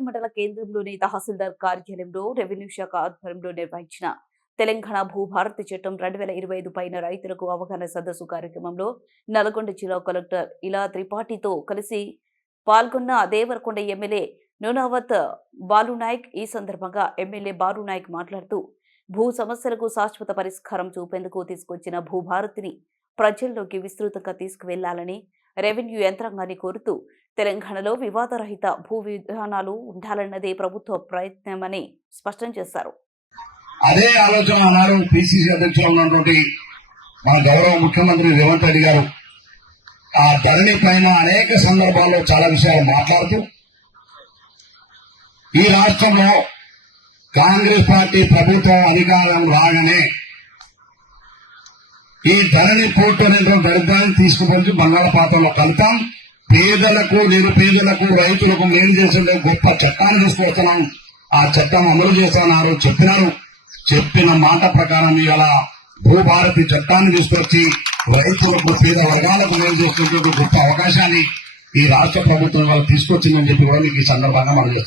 మండల కేంద్రంలోని తహసీల్దార్ కార్యాలయంలో రెవెన్యూ శాఖ ఆధ్వర్యంలో నిర్వహించిన తెలంగాణ భూభారతి చట్టం రెండు వేల ఇరవై ఐదు పైన రైతులకు అవగాహన సదస్సు కార్యక్రమంలో నల్గొండ జిల్లా కలెక్టర్ ఇలా త్రిపాఠితో కలిసి పాల్గొన్న దేవరకొండ ఎమ్మెల్యే నూనావత్ బాలునాయక్ ఈ సందర్భంగా ఎమ్మెల్యే బాలునాయక్ మాట్లాడుతూ భూ సమస్యలకు శాశ్వత పరిష్కారం చూపేందుకు తీసుకొచ్చిన భూభారతిని ప్రజల్లోకి విస్తృతంగా తీసుకువెళ్ళాలని రెవెన్యూ యంత్రాంగాన్ని కోరుతూ తెలంగాణలో వివాదరహిత భూ విధానాలు ఉండాలన్నదే ప్రభుత్వ ప్రయత్నమని స్పష్టం చేశారు. అదే ఆలోచన ఆనాడు పిసిసి అధ్యక్షులు ఉన్నటువంటి మన గౌరవ ముఖ్యమంత్రి రేవంత్ రెడ్డి గారు. ఆ ధరణి పైన అనేక సందర్భాల్లో చాలా విషయాలు మాట్లాడుతూ ఈ రాష్ట్రంలో కాంగ్రెస్ పార్టీ ప్రభుత్వం అధికారం రాగానే ఈ ధరణి పోర్టు అనేటువంటి దరిద్రాన్ని తీసుకుపోయి బంగాళపాతంలో కలుతాం. పేదలకు నిరుపేదలకు రైతులకు మేలు చేసే గొప్ప చట్టాన్ని తీసుకొస్తున్నాం. ఆ చట్టం అమలు చేస్తున్నారు చెప్పినారు. చెప్పిన మాట ప్రకారం ఇవాళ భూభారతి చట్టాన్ని తీసుకొచ్చి రైతులకు పేద వర్గాలకు మేలు చేసేటువంటి గొప్ప అవకాశాన్ని ఈ రాష్ట్ర ప్రభుత్వం వాళ్ళు తీసుకొచ్చిందని చెప్పి కూడా మీకు ఈ సందర్భంగా మనం చేస్తాం